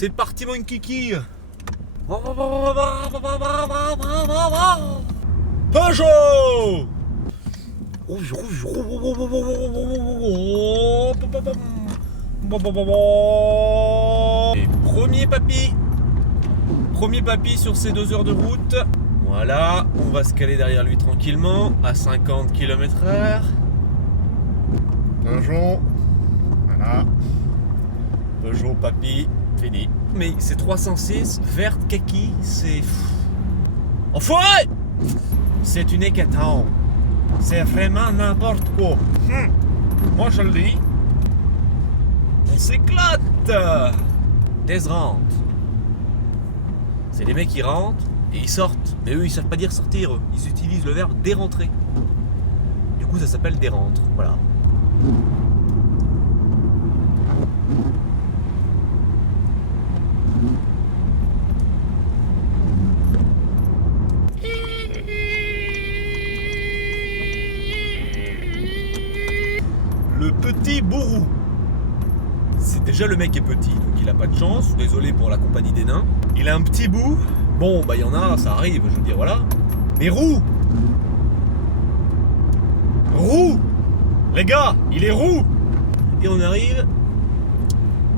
C'est parti mon kiki. Peugeot. Et premier papy sur ces 2 heures de route. Voilà, on va se caler derrière lui tranquillement à 50 km/h. Peugeot. Voilà. Peugeot papy, fini. Mais c'est 306, verte kaki, c'est... Enfoiré! C'est une hécatombe. C'est vraiment n'importe quoi. Moi je le dis. On s'éclate. Des rentes. C'est les mecs qui rentrent et ils sortent. Mais eux ils savent pas dire sortir. Ils utilisent le verbe dérentrer. Du coup ça s'appelle dérentre. Voilà. Le petit bourrou. C'est déjà le mec est petit, donc il a pas de chance. Désolé pour la compagnie des nains. Il a un petit bout. Bon, bah il y en a, ça arrive, je veux dire, voilà. Mais roux. Roux. Les gars, il est roux. Et on arrive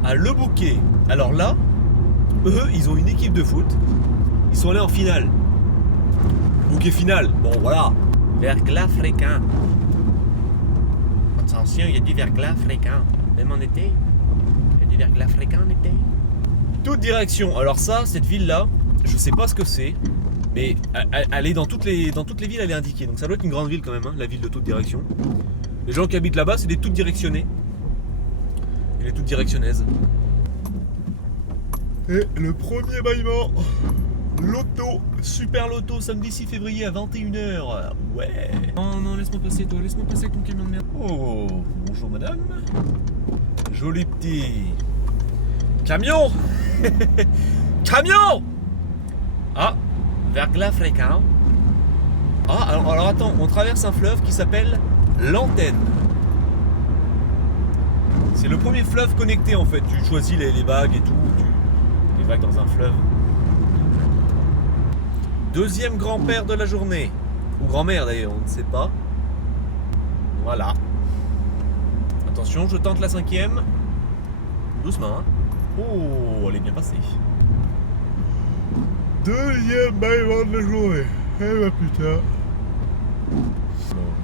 à Le Bouquet. Alors là, eux, ils ont une équipe de foot. Ils sont allés en finale. Le Bouquet final. Bon, voilà. Verglas fréquent. Attention, il y a du verglas fréquent. Même en été. Il y a du verglas fréquent en été. Toute direction. Alors ça, cette ville-là, je sais pas ce que c'est. Mais elle est dans toutes les villes, elle est indiquée. Donc ça doit être une grande ville quand même, hein, la ville de toute direction. Les gens qui habitent là-bas, c'est des toutes directionnés. Et les toutes directionnaises. Et le premier bâillement. Loto, super loto, samedi 6 février à 21h. Ouais. Non, laisse-moi passer toi, laisse-moi passer avec ton camion de merde. Oh, bonjour madame. Joli petit camion. Camion. Ah, verglas fréquent. Ah, alors attends, on traverse un fleuve qui s'appelle l'Antenne. C'est le premier fleuve connecté en fait. Tu choisis les vagues et tout. Les vagues dans un fleuve. Deuxième grand-père de la journée. Ou grand-mère d'ailleurs, on ne sait pas. Voilà. Attention, je tente la 5e. Doucement, hein. Oh, elle est bien passée. Deuxième bâillement de la journée. Eh bah putain.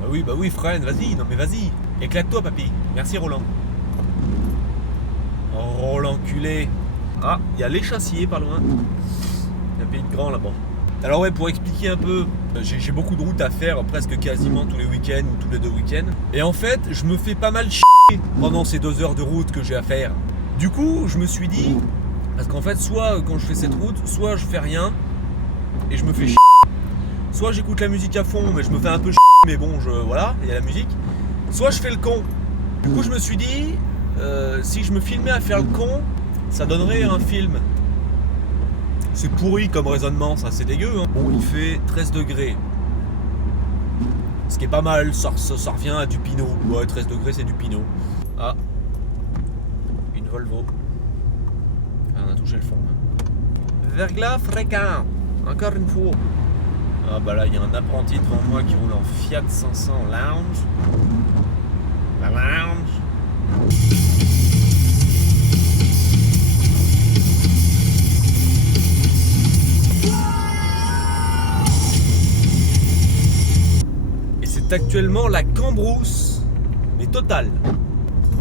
Bah oui, freine, vas-y, non mais vas-y. Éclate-toi, papy. Merci, Roland. Oh, Roland culé. Ah, il y a l'échassier pas loin. Il y a un pays de grand là-bas. Alors ouais, pour expliquer un peu, j'ai beaucoup de routes à faire, presque quasiment tous les week-ends ou tous les 2 week-ends. Et en fait, je me fais pas mal chier pendant ces 2 heures de route que j'ai à faire. Du coup, je me suis dit, parce qu'en fait, soit quand je fais cette route, soit je fais rien et je me fais chier. Soit j'écoute la musique à fond, mais je me fais un peu chier, mais bon, voilà, il y a la musique. Soit je fais le con. Du coup, je me suis dit, si je me filmais à faire le con, ça donnerait un film. C'est pourri comme raisonnement, ça, c'est dégueu. Hein. Bon, il fait 13 degrés. Ce qui est pas mal, ça revient à du Pinot. Ouais, 13 degrés, c'est du Pinot. Ah. Une Volvo. Ah, on a touché le fond. Verglas fréquent. Encore une fois. Ah bah là, il y a un apprenti devant moi qui roule en Fiat 500 Lounge. La Lounge. C'est actuellement la cambrousse, mais totale.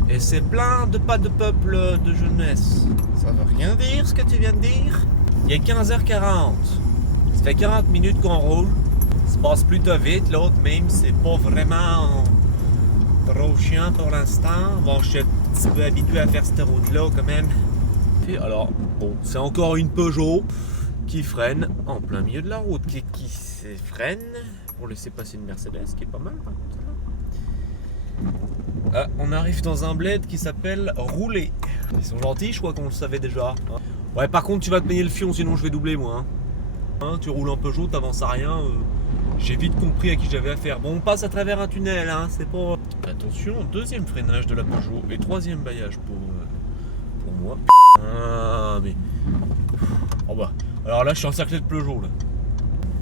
Et c'est plein de pas de peuple de jeunesse. Ça veut rien dire ce que tu viens de dire. Il est 15h40. Ça fait 40 minutes qu'on roule. Ça se passe plutôt vite. L'autre même, c'est pas vraiment trop chiant pour l'instant. Bon, je suis un petit peu habitué à faire cette route-là quand même. Et alors, bon, c'est encore une Peugeot qui freine en plein milieu de la route. Qui freine pour laisser passer une Mercedes, qui est pas mal par contre. Ah, on arrive dans un bled qui s'appelle Rouler. Ils sont gentils, je crois qu'on le savait déjà. Ouais, par contre, tu vas te payer le fion, sinon je vais doubler moi. Hein, tu roules en Peugeot, t'avances à rien. J'ai vite compris à qui j'avais affaire. Bon, on passe à travers un tunnel, hein, c'est pas... Attention, deuxième freinage de la Peugeot et troisième baillage pour pour moi. Ah, mais... Oh bah. Alors là, je suis encerclé de Peugeot, là.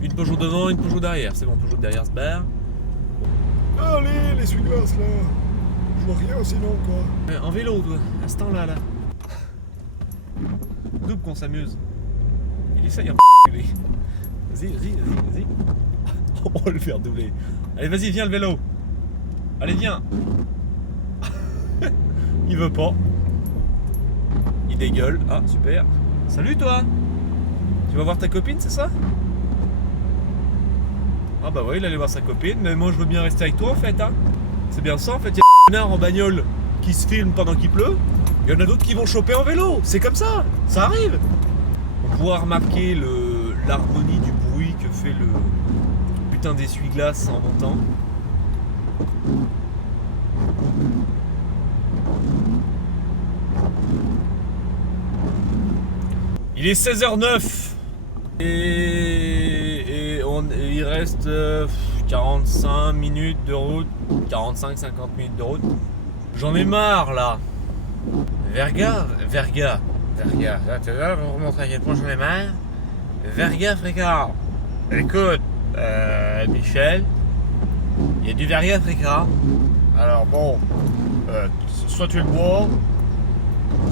Une Peugeot devant, une Peugeot derrière. C'est bon, Peugeot derrière se barre. Allez, les essuie-glaces, là. Je vois rien sinon, quoi. En vélo, toi, à ce temps-là, là. Double qu'on s'amuse. Il essaye un p***. Vas-y. On va le faire doubler. Allez, vas-y, viens le vélo. Allez, viens. Il veut pas. Il dégueule. Ah, super. Salut, toi. Tu vas voir ta copine, c'est ça? Ah bah ouais, il allait voir sa copine, mais moi je veux bien rester avec toi en fait, hein. C'est bien ça en fait, il y a des connards en bagnole qui se filment pendant qu'il pleut. Il y en a d'autres qui vont choper en vélo, c'est comme ça arrive. On pourra remarquer l'harmonie du bruit que fait le putain d'essuie-glace en montant. Il est 16h09 et il reste 45 minutes de route, 45-50 minutes de route. J'en ai marre là. Verga, là tu vois, pour vous montrer à quel point j'en ai marre. Verga Fricard. Écoute, Michel, il y a du Verga Fricard. Alors bon, soit tu le bois,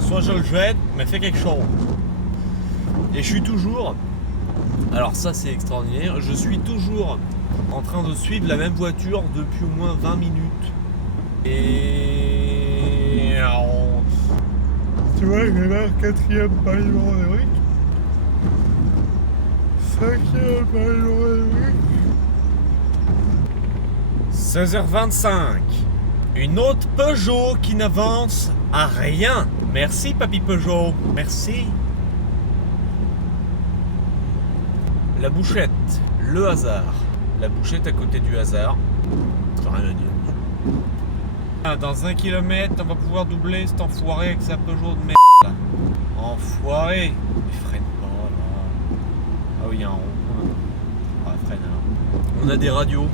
soit je le jette, mais fais quelque chose. Et je suis toujours, alors ça c'est extraordinaire, je suis toujours en train de suivre la même voiture depuis au moins 20 minutes. Et... tu vois, j'ai là 4e balisement d'Eric. 5e balisement d'Eric. 16h25. Une autre Peugeot qui n'avance à rien. Merci papy Peugeot, merci. La bouchette, le hasard. La bouchette à côté du hasard. Ça n'a rien à dire. Dans 1 kilomètre, on va pouvoir doubler cet enfoiré avec sa Peugeot de merde. Enfoiré. Il freine pas là. Ah oui, il y a un rond-point. Ah, freine alors. On a des radios.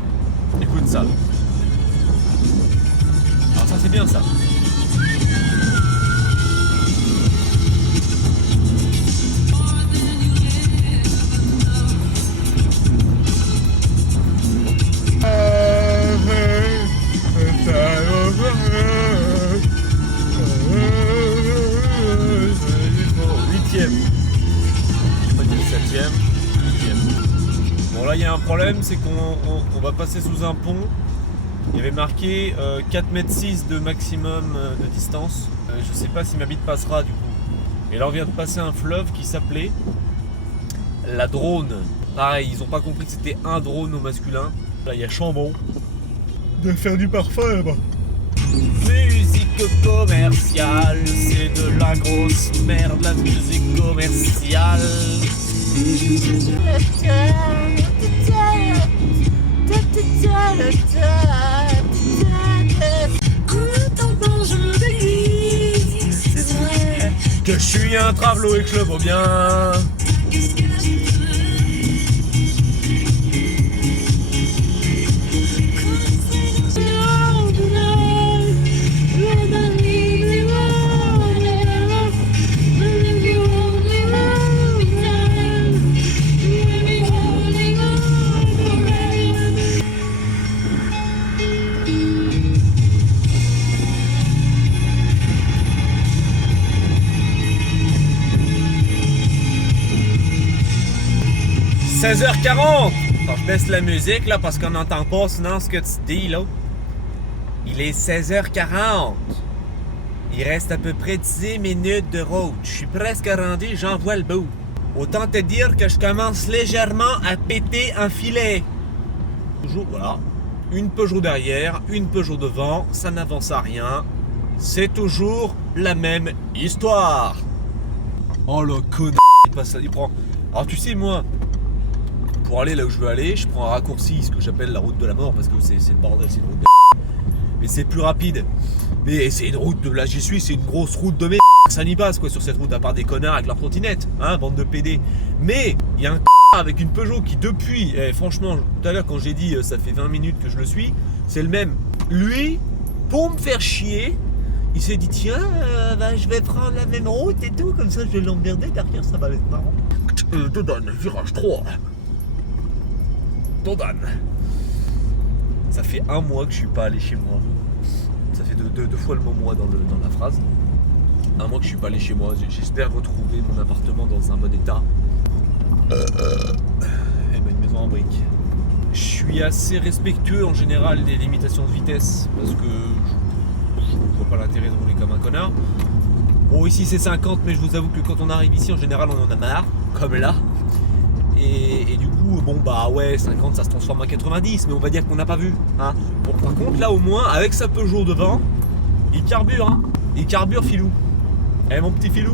Écoute ça. Alors ça c'est bien ça. Bon là il y a un problème, c'est qu'on va passer sous un pont. Il y avait marqué 4,6 m de maximum de distance. Je sais pas si ma bite passera du coup. Et là on vient de passer un fleuve qui s'appelait la Drône. Pareil, ils ont pas compris que c'était un drone au masculin. Là il y a Chambon. De faire du parfum là-bas. Musique commerciale, c'est de la grosse merde, la musique commerciale. C'est vrai que je suis un travelo et que je le vaux bien. « 16h40 » Attends, je baisse la musique là parce qu'on n'entend pas sinon ce que tu dis là. Il est 16h40. Il reste à peu près 10 minutes de route. Je suis presque rendu, j'en vois le bout. Autant te dire que je commence légèrement à péter un filet. Toujours, voilà. Une Peugeot derrière, une Peugeot devant, ça n'avance à rien. C'est toujours la même histoire. Oh le connard, il prend... Alors tu sais moi... Pour aller là où je veux aller, je prends un raccourci, ce que j'appelle la route de la mort, parce que c'est le bordel, c'est une route de mais c'est plus rapide. Mais c'est une route de là j'y suis, c'est une grosse route de merde. Ça n'y passe quoi sur cette route, à part des connards avec leur trottinette, hein, bande de PD. Mais il y a un avec une Peugeot qui depuis, franchement, tout à l'heure quand j'ai dit ça fait 20 minutes que je le suis, c'est le même. Lui, pour me faire chier, Il s'est dit tiens, je vais prendre la même route et tout, comme ça je vais l'emmerder derrière, ça va être marrant. Dodane, virage 3. Dodane. Ça fait 1 mois que je suis pas allé chez moi. Ça fait deux fois le mot moi dans la phrase. 1 mois que je suis pas allé chez moi. J'espère retrouver mon appartement dans un bon état. Et ben une maison en briques. Je suis assez respectueux en général des limitations de vitesse parce que je vois pas l'intérêt de rouler comme un connard. Bon, ici c'est 50, mais je vous avoue que quand on arrive ici en général on en a marre, comme là. Et du coup, bon bah ouais, 50 ça se transforme en 90, mais on va dire qu'on n'a pas vu. Hein. Bon, par contre là au moins, avec sa Peugeot devant, il carbure, hein. Il carbure filou. Eh mon petit filou.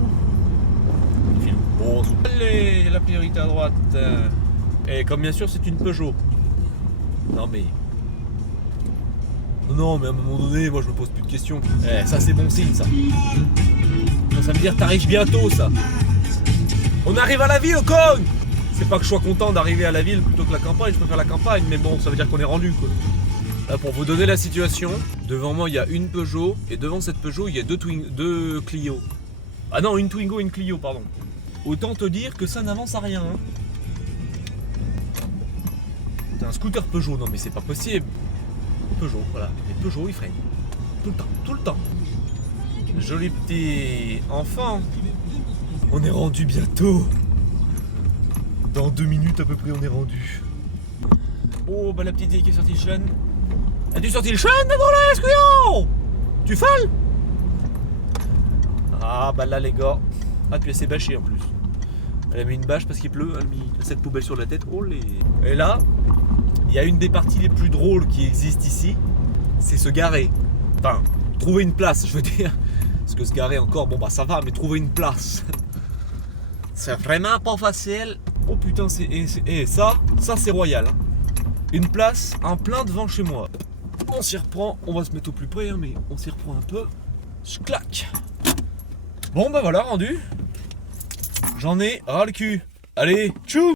Filou. Bon, allez, la priorité à droite. Et comme bien sûr c'est une Peugeot. Non mais... Non mais à un moment donné, moi je me pose plus de questions. Eh, ça c'est bon signe ça. Ça veut dire que t'arrives bientôt ça. On arrive à la ville, con. C'est pas que je sois content d'arriver à la ville plutôt que la campagne, je préfère la campagne, mais bon, ça veut dire qu'on est rendu quoi. Là, pour vous donner la situation, devant moi il y a une Peugeot, et devant cette Peugeot il y a deux Clio. Ah non, une Twingo et une Clio, pardon. Autant te dire que ça n'avance à rien. Hein. T'as un scooter Peugeot, non mais c'est pas possible. Peugeot, voilà, les Peugeot ils freinent. Tout le temps, tout le temps. Joli petit enfant. On est rendu bientôt. Dans 2 minutes à peu près on est rendu. Oh bah la petite vieille qui est sortie le chêne. As-tu sorti le chêne devant là, couillon? Tu fales? Ah bah là les gars. Ah puis elle s'est bâchée en plus. Elle a mis une bâche parce qu'il pleut, elle a mis cette poubelle sur la tête. Oh les... Et là, il y a une des parties les plus drôles qui existent ici. C'est se garer. Enfin, trouver une place, je veux dire. Parce que se garer encore, bon bah ça va, mais trouver une place. C'est vraiment pas facile. Oh putain, ça c'est royal. Hein. Une place en plein devant chez moi. On s'y reprend, on va se mettre au plus près, hein, mais on s'y reprend un peu. Je claque. Bon bah voilà, rendu. J'en ai ras le cul. Allez, tchou!